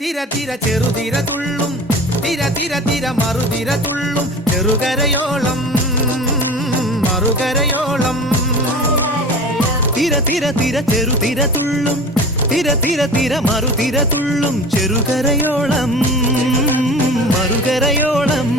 തിര തിര ചെറുതിര തുള്ളും തിര തിര തിര മറുതിര തുള്ളും ചെറുകരയോളം മറുകരയോളം തിര തിര തിര ചെറുതിര തുള്ളും തിര തിര തിര മറുതിര തുള്ളും ചെറുകരയോളം മറുകരയോളം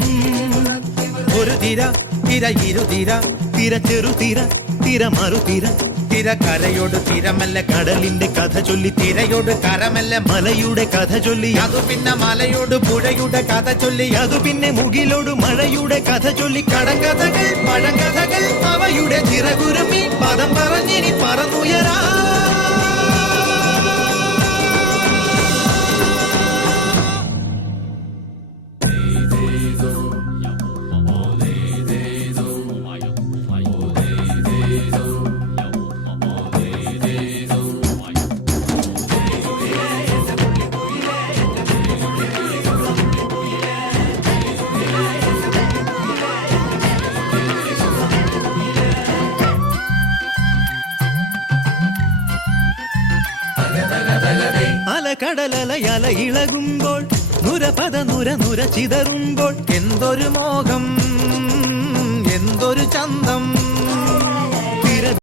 ഒരു തിര തിര ഇരുതിര തിര ചെറുതിര തിര മറുതിര തിര കരയോട് തിരമല്ല കടലിന്റെ കഥ ചൊല്ലി തിരയോട് കരമല്ല മലയുടെ കഥ ചൊല്ലി അതു പിന്നെ മലയോട് പുഴയുടെ കഥ ചൊല്ലി അതു പിന്നെ മുകിലോട് മഴയുടെ കഥ ചൊല്ലി കടങ്കഥകൾ പഴങ്കഥകൾ അവയുടെ ചിറകുരുമി പദം പറഞ്ഞിനി പറന്നുയരാ അലകടലയല ഇളകുമ്പോൾ നുരപദ നുര നുര ചിതറുമ്പോൾ എന്തൊരു മോഹം എന്തൊരു ചന്തം